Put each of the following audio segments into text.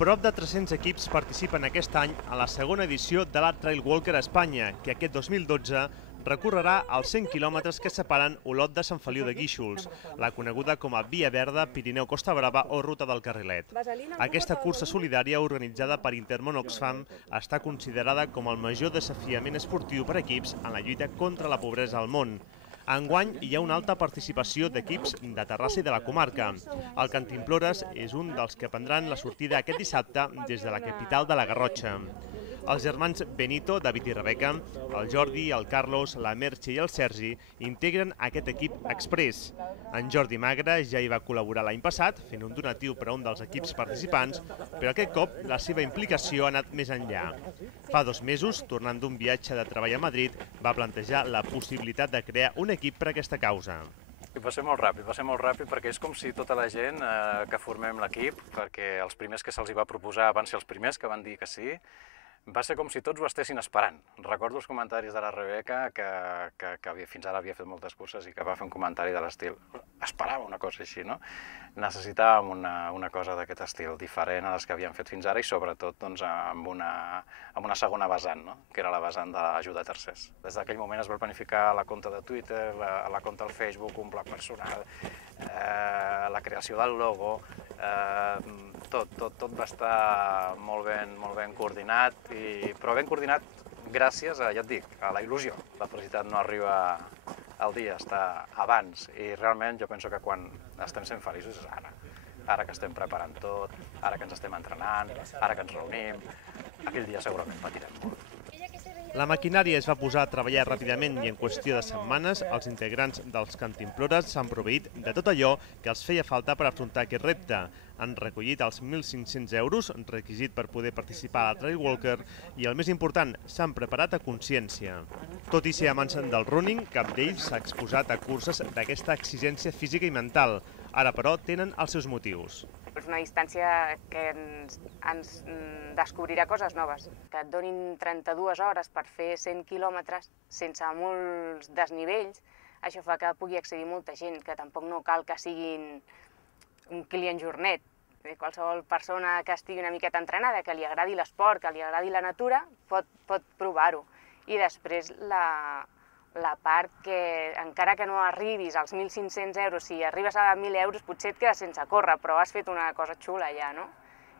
Prop de 300 equips participen aquest any a la segona edició de la Trail Walker a Espanya, que aquest 2012 recorrerà els 100 quilòmetres que separen Olot de Sant Feliu de Guíxols, la coneguda com a Via Verda, Pirineu-Costa Brava o Ruta del Carrilet. Aquesta cursa solidària organitzada per Intermón Oxfam està considerada com el major desafiament esportiu per equips en la lluita contra la pobresa al món. Enguany hi ha una alta participació d'equips de Terrassa i de la comarca. El Cantimplores és un dels que prendran la sortida aquest dissabte des de la capital de la Garrotxa. Els germans Benito, David i Rebeca, el Jordi, el Carlos, la Merche i el Sergi integren aquest equip express. En Jordi Magre ja hi va col·laborar l'any passat, fent un donatiu per a un dels equips participants, però aquest cop la seva implicació ha anat més enllà. Fa 2 mesos, tornant d'un viatge de treball a Madrid, va plantejar la possibilitat de crear un equip per a aquesta causa. Va ser molt ràpid perquè és com si tota la gent que formem l'equip, perquè els primers que se'ls va proposar van ser els primers que van dir que sí, va ser com si tots ho estessin esperant. Recordo els comentaris de la Rebeca, que fins ara havia fet moltes curses i que va fer un comentari de l'estil esperava una cosa així, no? Necessitàvem una cosa d'aquest estil, diferent a les que havíem fet fins ara i sobretot amb una segona vessant, que era la vessant d'ajuda a tercers. Des d'aquell moment es va planificar la compte de Twitter, la compte al Facebook, un blog personal, la creació del logo, tot va estar molt ben coordinat, però ben coordinat gràcies a, ja et dic, a la il·lusió. La felicitat no arriba al dia, està abans, i realment jo penso que quan estem sent feliços és ara. Ara que estem preparant tot, ara que ens estem entrenant, ara que ens reunim, aquell dia segurament patirem molt. La maquinària es va posar a treballar ràpidament i en qüestió de setmanes els integrants dels Cantimplores s'han proveït de tot allò que els feia falta per afrontar aquest repte. Han recollit els 1.500 euros, requisit per poder participar a la Trail Walker, i el més important, s'han preparat a consciència. Tot i ser amants del running, cap d'ells s'ha exposat a curses d'aquesta exigència física i mental. Ara, però, tenen els seus motius. És una distància que ens descobrirà coses noves. Que et donin 32 hores per fer 100 quilòmetres sense molts desnivells, això fa que pugui accedir molta gent, que tampoc no cal que siguin un client jornet. Qualsevol persona que estigui una miqueta entrenada, que li agradi l'esport, que li agradi la natura, pot provar-ho. I després la part que, encara que no arribis als 1.500 euros, si arribes a 1.000 euros potser et quedes sense córrer, però has fet una cosa xula ja, no?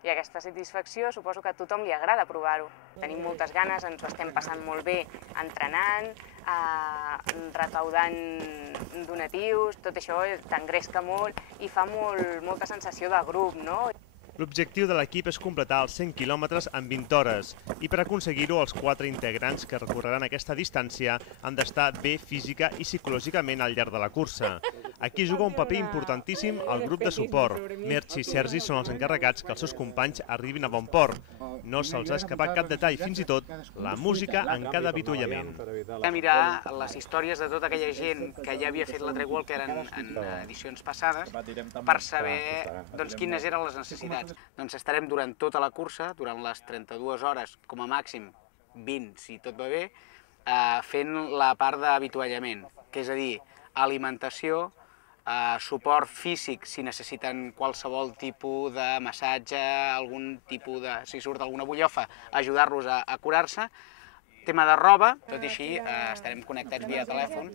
I aquesta satisfacció suposo que a tothom li agrada provar-ho. Tenim moltes ganes, ens ho estem passant molt bé entrenant, recaudant donatius, tot això t'engresca molt i fa molta sensació de grup, no? L'objectiu de l'equip és completar els 100 quilòmetres en 20 hores i per aconseguir-ho els 4 integrants que recorreran aquesta distància han d'estar bé física i psicològicament al llarg de la cursa. Aquí juga un paper importantíssim el grup de suport. Merche i Sergi són els encarregats que els seus companys arribin a bon port. No se'ls ha escapat cap detall, fins i tot la música en cada avituallament. A mirar les històries de tota aquella gent que ja havia fet la Trail Walker en edicions passades per saber quines eren les necessitats. Doncs estarem durant tota la cursa, durant les 32 hores, com a màxim 20, si tot va bé, fent la part d'avituallament, que és a dir, alimentació, suport físic si necessiten qualsevol tipus de massatge, algun tipus de, si surt alguna bullofa, ajudar-los a curar-se. Tema de roba, tot i així estarem connectats via telèfon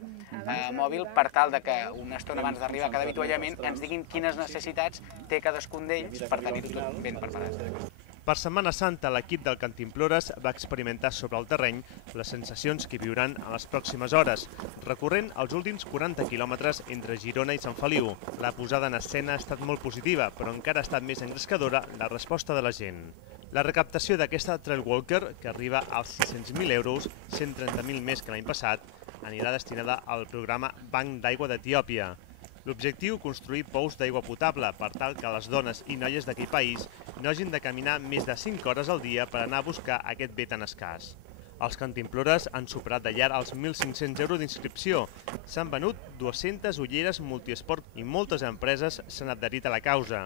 mòbil per tal que una estona abans d'arribar a cada avituallament ens diguin quines necessitats té cadascun d'ells per tenir-ho tot ben preparat. Per Setmana Santa, l'equip del Cantimplores va experimentar sobre el terreny les sensacions que viuran a les pròximes hores, recorrent els últims 40 quilòmetres entre Girona i Sant Feliu. La posada en escena ha estat molt positiva, però encara ha estat més engrescadora la resposta de la gent. La recaptació d'aquesta Trail Walker, que arriba als 600.000 euros, 130.000 més que l'any passat, anirà destinada al programa Banc d'Aigua d'Etiòpia. L'objectiu, construir pous d'aigua potable per tal que les dones i noies d'aquell país no hagin de caminar més de 5 hores al dia per anar a buscar aquest bé tan escàs. Els Cantimplores han superat de llarg els 1.500 euros d'inscripció. S'han venut 200 ulleres multiesport i moltes empreses s'han adherit a la causa.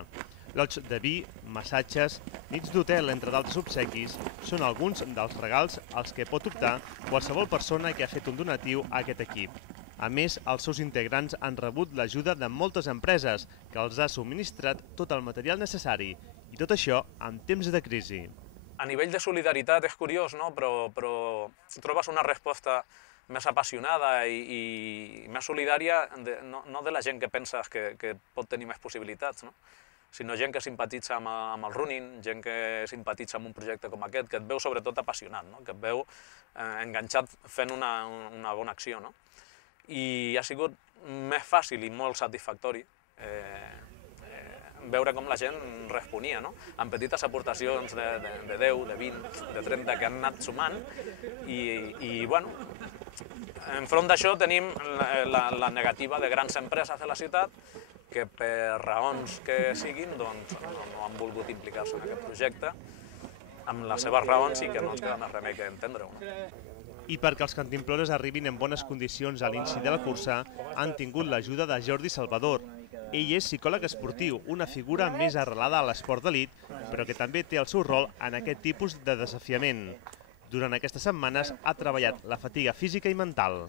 Lots de vi, massatges, nits d'hotel, entre d'altres obsequis, són alguns dels regals als que pot optar qualsevol persona que ha fet un donatiu a aquest equip. A més, els seus integrants han rebut l'ajuda de moltes empreses que els ha subministrat tot el material necessari I tot això en temps de crisi. A nivell de solidaritat és curiós, no? Però trobes una resposta més apassionada i més solidària, no de la gent que penses que pot tenir més possibilitats, no? Sinó gent que simpatitza amb el running, gent que simpatitza amb un projecte com aquest, que et veu sobretot apassionat, no? Que et veu enganxat fent una bona acció, no? I ha sigut més fàcil i molt satisfactori veure com la gent responia, no? Amb petites aportacions de 10, de 20, de 30 que han anat sumant i bueno, enfront d'això tenim la negativa de grans empreses de la ciutat que per raons que siguin doncs, no han volgut implicar-se en aquest projecte amb les seves raons i que no ens queda més remei que entendre-ho. I perquè els cantimplores arribin en bones condicions a l'inici de la cursa, han tingut l'ajuda de Jordi Salvador. Ell és psicòleg esportiu, una figura més arrelada a l'esport d'elit, però que també té el seu rol en aquest tipus de desafiament. Durant aquestes setmanes ha treballat la fatiga física i mental.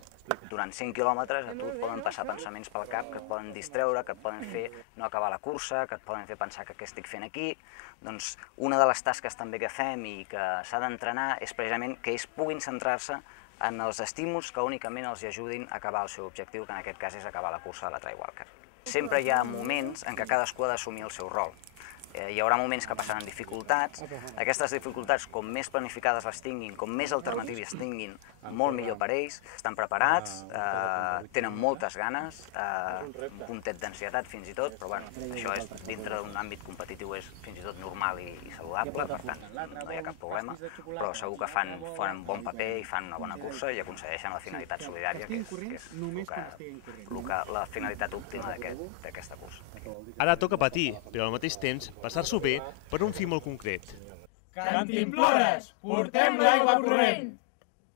Durant 100 quilòmetres a tu et poden passar pensaments pel cap que et poden distreure, que et poden fer no acabar la cursa, que et poden fer pensar que què estic fent aquí. Doncs una de les tasques també que fem i que s'ha d'entrenar és precisament que ells puguin centrar-se en els estímuls que únicament els ajudin a acabar el seu objectiu, que en aquest cas és acabar la cursa de la Trail Walker. Sempre hi ha moments en què cadascú ha d'assumir el seu rol. Hi haurà moments que passaran dificultats. Aquestes dificultats, com més planificades les tinguin, com més alternatives tinguin, molt millor per ells. Estan preparats, tenen moltes ganes, un puntet d'ansietat fins i tot, però bueno, això és dintre d'un àmbit competitiu és fins i tot normal i saludable, per tant no hi ha cap problema, però segur que fan un bon paper i fan una bona cursa i aconsegueixen la finalitat solidària, que és la finalitat òptima d'aquesta cursa. Ara toca patir, però al mateix temps passar-s'ho bé per un fi molt concret. Cantimplores, portem l'aigua corrent!